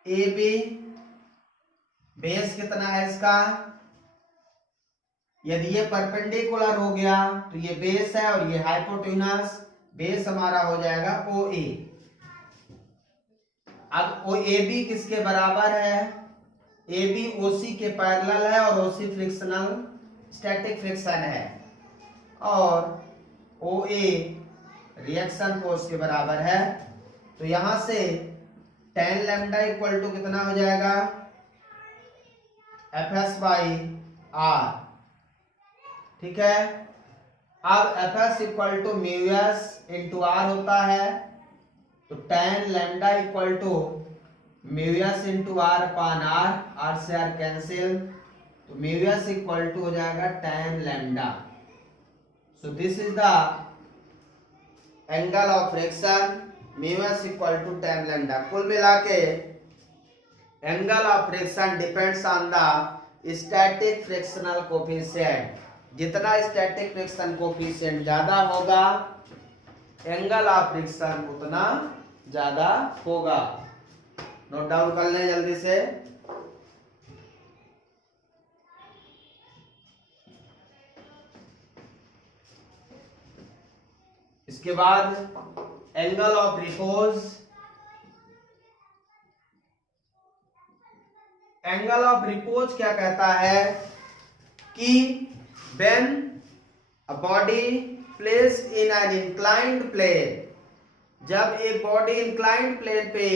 A B. बेस कितना है इसका? यदि ये परपेंडिकुलर हो गया तो ये बेस है और ये हाइपोटेन्यूस, बेस हमारा हो जाएगा ओ ए। अब ओ ए बी किसके बराबर है? ए बी ओ सी के पैरेलल है और ओ सी फ्रिक्शनल स्टैटिक फ्रिक्शन है, और ओ ए रिएक्शन फोर्स के बराबर है। तो यहां से tan लैम्डा इक्वल टू कितना हो जाएगा? F S by R. ठीक है। अब F S equal to mu s into R होता है, तो tan lambda equal to mu s into R upon R, R से आर कैंसिल, तो म्यू एस इक्वल टू हो जाएगा tan lambda. So this is the angle of friction, mu s equal to tan lambda. कुल मिला के angle of friction depends on the static frictional coefficient. जितना static friction coefficient ज्यादा होगा, angle of friction उतना ज्यादा होगा। नोट डाउन कर लें जल्दी से। इसके बाद angle of repose. Angle of repose क्या कहता है कि when a body placed in an inclined plane, जब एक बॉडी inclined plane पे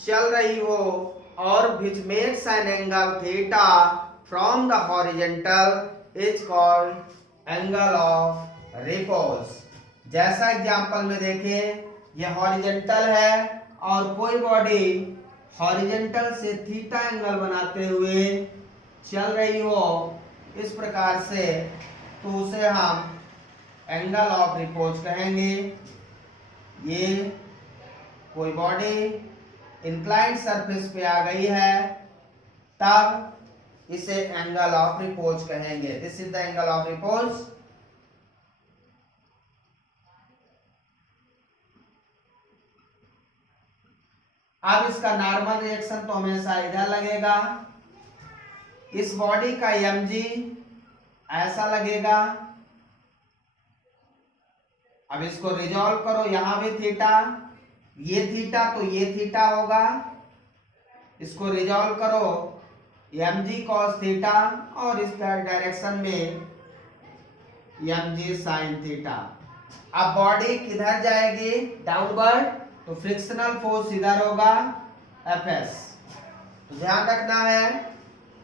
चल रही हो और which makes an angle theta from the horizontal is called angle of repose। जैसा एग्जांपल में देखें, यह हॉरिजेंटल है और कोई बॉडी हॉरिजेंटल से थीटा एंगल बनाते हुए चल रही हो इस प्रकार से, तो उसे हम एंगल ऑफ रिपोज कहेंगे। ये कोई बॉडी इंक्लाइंड सरफेस पे आ गई है, तब इसे एंगल ऑफ रिपोज कहेंगे। This is the angle of repose. अब इसका नॉर्मल रिएक्शन तो हमेशा इधर लगेगा। इस बॉडी का mg ऐसा लगेगा। अब इसको रिजॉल्व करो, यहां भी थीटा, ये थीटा तो ये थीटा होगा। इसको रिजॉल्व करो, mg cos थीटा और इस डायरेक्शन में mg sin थीटा। अब बॉडी किधर जाएगी? डाउनवर्ड, तो फ्रिक्शनल फोर्स इधर होगा Fs। तो ध्यान रखना है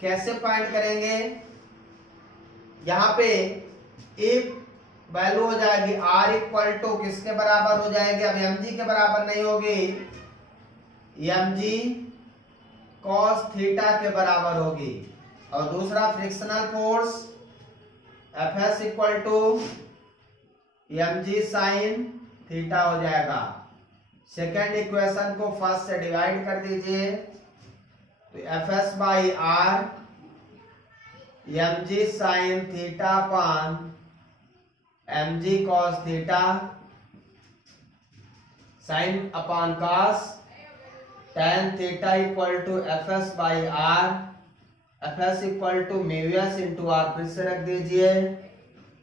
कैसे फाइंड करेंगे। यहां पे एक वैल्यू हो जाएगी R इक्वल टू किसके बराबर हो जाएगी? अब mg के बराबर नहीं होगी, mg cos थीटा के बराबर होगी। और दूसरा frictional force Fs equal to mg sin theta हो जाएगा। सेकेंड इक्वेशन को फर्स्ट से डिवाइड कर दीजिए, तो Fs by R mg sin theta upon mg cos theta sin upon cos tan theta equal to fs by r, fs equal to mu s into R, फिर से रख दीजिए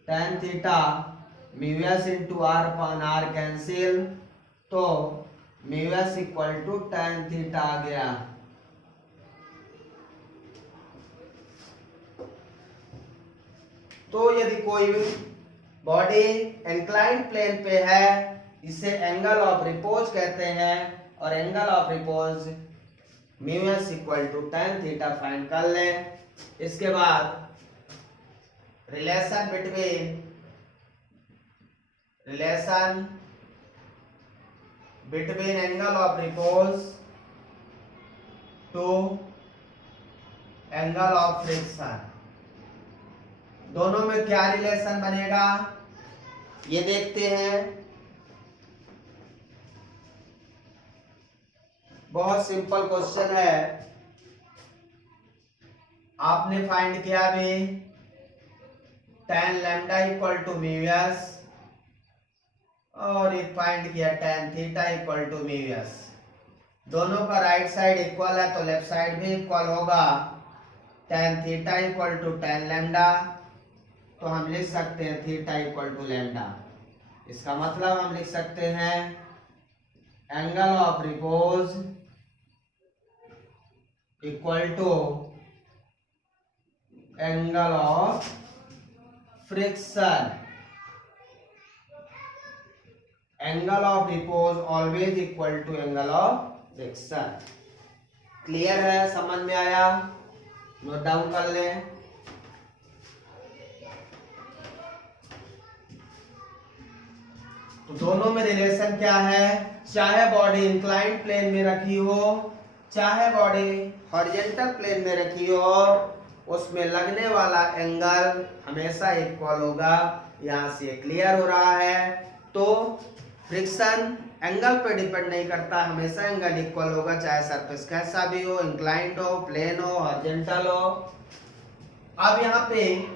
tan theta mu s into R upon R cancel, तो mu s equal to tan theta आ गया। तो यदि कोई body inclined plane पे है, इसे एंगल ऑफ रिपोज कहते हैं, और angle of repose mu s equal to tan theta find कर लें। इसके बाद relation between angle of repose to angle of friction, दोनों में क्या रिलेशन बनेगा ये देखते हैं। बहुत सिंपल क्वेश्चन है, आपने फाइंड किया भी tan lambda equal to mu s, और ये फाइंड किया tan theta equal to mu s. दोनों का राइट साइड इक्वल है तो लेफ्ट साइड भी इक्वल होगा। tan theta equal to tan lambda, तो हम लिख सकते हैं थीटा इक्वल टू लैम्डा। इसका मतलब हम लिख सकते हैं angle of repose equal to angle of friction. Angle of repose always equal to angle of friction. Clear है, समझ में आया? नोट डाउन कर लें। तो दोनों में रिलेशन क्या है, चाहे बॉडी इंक्लाइंड प्लेन में रखी हो, चाहे बॉडी हॉरिजॉन्टल प्लेन में रखी हो, उसमें लगने वाला एंगल हमेशा इक्वल होगा। यहां से क्लियर हो रहा है। तो फ्रिक्शन एंगल पे डिपेंड नहीं करता, हमेशा एंगल इक्वल होगा, चाहे सरफेस कैसा भी हो, इंक्लाइंड हो, प्लेन हो, हॉरिजॉन्टल हो। अब यहाँ पे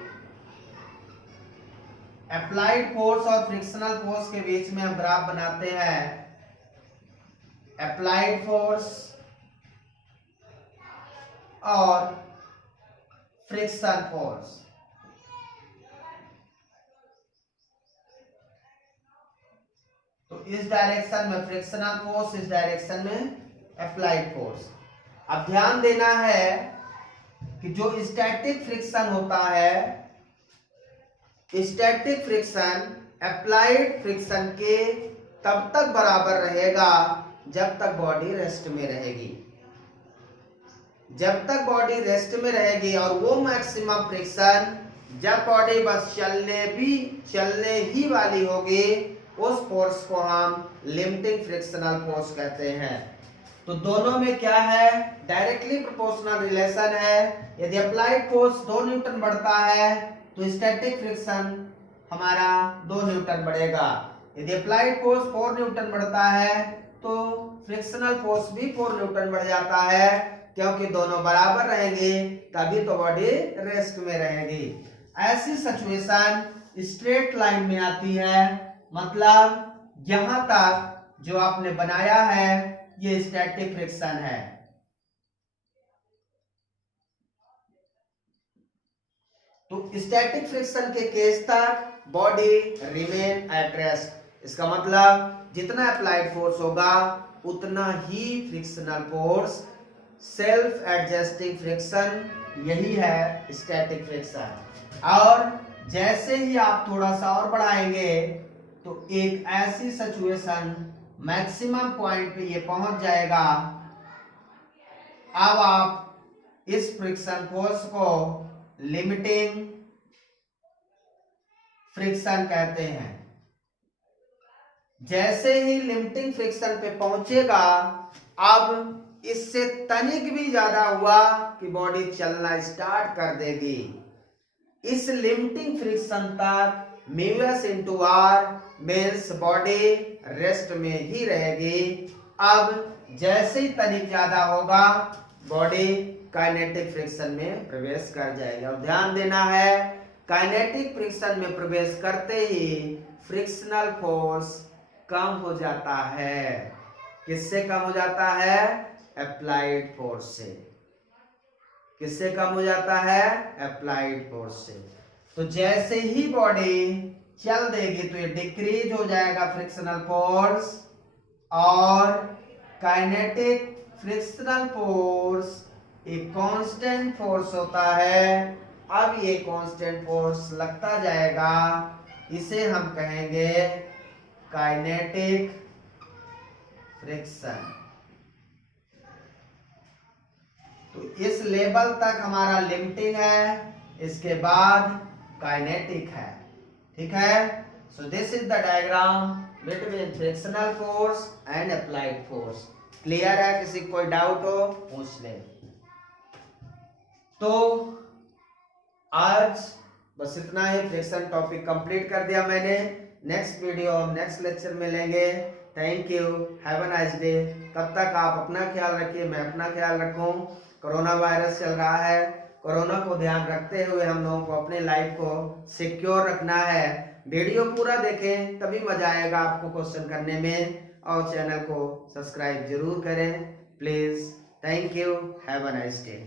अप्लाइड फोर्स और फ्रिक्शनल फोर्स के बीच में हम ग्राफ बनाते हैं। अप्लाइड फोर्स और फ्रिक्शन फोर्स। तो इस डायरेक्शन में फ्रिक्शनल फोर्स, इस डायरेक्शन में अप्लाइड फोर्स। अब ध्यान देना है कि जो स्टैटिक फ्रिक्शन होता है, स्टैटिक फ्रिक्शन अप्लाइड फ्रिक्शन के तब तक बराबर रहेगा जब तक बॉडी रेस्ट में रहेगी। जब तक बॉडी रेस्ट में रहेगी, और वो मैक्सिमम फ्रिक्शन जब बॉडी बस चलने ही वाली होगी, उस फोर्स को हम लिमिटिंग फ्रिक्शनल फोर्स कहते हैं। तो दोनों में क्या है, डायरेक्टली प्रोपोर्शनल रिलेशन है। यदि अप्लाइड फोर्स 2 न्यूटन बढ़ता है तो स्टैटिक फ्रिक्शन हमारा 2 न्यूटन बढ़ेगा। यदि अप्लाइड फोर्स 4 न्यूटन बढ़ता है तो फ्रिक्शनल फोर्स भी 4 न्यूटन बढ़ जाता है, क्योंकि दोनों बराबर रहेंगे तभी तो बॉडी रेस्ट में रहेगी। ऐसी सिचुएशन स्ट्रेट लाइन में आती है, मतलब यहां तक जो आपने बनाया है ये स्टैटिक फ्रिक्शन है। तो स्टैटिक फ्रिक्शन के केस तक बॉडी रिमेन एट रेस्ट। इसका मतलब जितना अप्लाइड फोर्स होगा उतना ही frictional force, self adjusting friction, यही है स्टैटिक फ्रिक्शन। और जैसे ही आप थोड़ा सा और बढ़ाएंगे तो एक ऐसी सिचुएशन मैक्सिमम पॉइंट पे ये पहुंच जाएगा। अब आप इस फ्रिक्शन फोर्स को लिमिटिंग फ्रिक्शन कहते हैं। जैसे ही लिमिटिंग फ्रिक्शन पे पहुंचेगा, अब इससे तनिक भी ज्यादा हुआ कि बॉडी चलना स्टार्ट कर देगी। इस लिमिटिंग फ्रिक्शन तक mu s into R means body rest में ही रहेगी। अब जैसे ही तनिक ज्यादा होगा बॉडी काइनेटिक फ्रिक्शन में प्रवेश कर जाएगी। और ध्यान देना है, काइनेटिक फ्रिक्शन में प्रवेश करते ही फ्रिक्शनल फोर्स कम हो जाता है। किससे कम हो जाता है? अप्लाइड फोर्स से। किससे कम हो जाता है? अप्लाइड फोर्स से। तो जैसे ही बॉडी चल देगी तो ये डिक्रीज हो जाएगा फ्रिक्शनल फोर्स, और काइनेटिक फ्रिक्शनल फोर्स एक कांस्टेंट फोर्स होता है। अब ये कांस्टेंट फोर्स लगता जाएगा, इसे हम कहेंगे काइनेटिक फ्रिक्शन। तो इस लेवल तक हमारा लिमिटिंग है, इसके बाद काइनेटिक है। ठीक है। सो this is the diagram between frictional force and applied force. Clear है? किसी कोई डाउट हो पूछ ले। तो आज बस इतना ही, फ्रिक्शन टॉपिक कंप्लीट कर दिया मैंने। नेक्स्ट वीडियो हम नेक्स्ट लेक्चर में लेंगे। Thank you, have a nice day. तब तक आप अपना ख्याल रखिए, मैं अपना ख्याल रखूं। कोरोना वायरस चल रहा है, कोरोना को ध्यान रखते हुए हम लोगों को अपने लाइफ को सिक्योर रखना है। वीडियो पूरा देखें तभी मजा आएगा आपको क्वेश्चन करने में, और चैनल को सब्सक्राइब जरूर करें please. Thank you, have a nice day.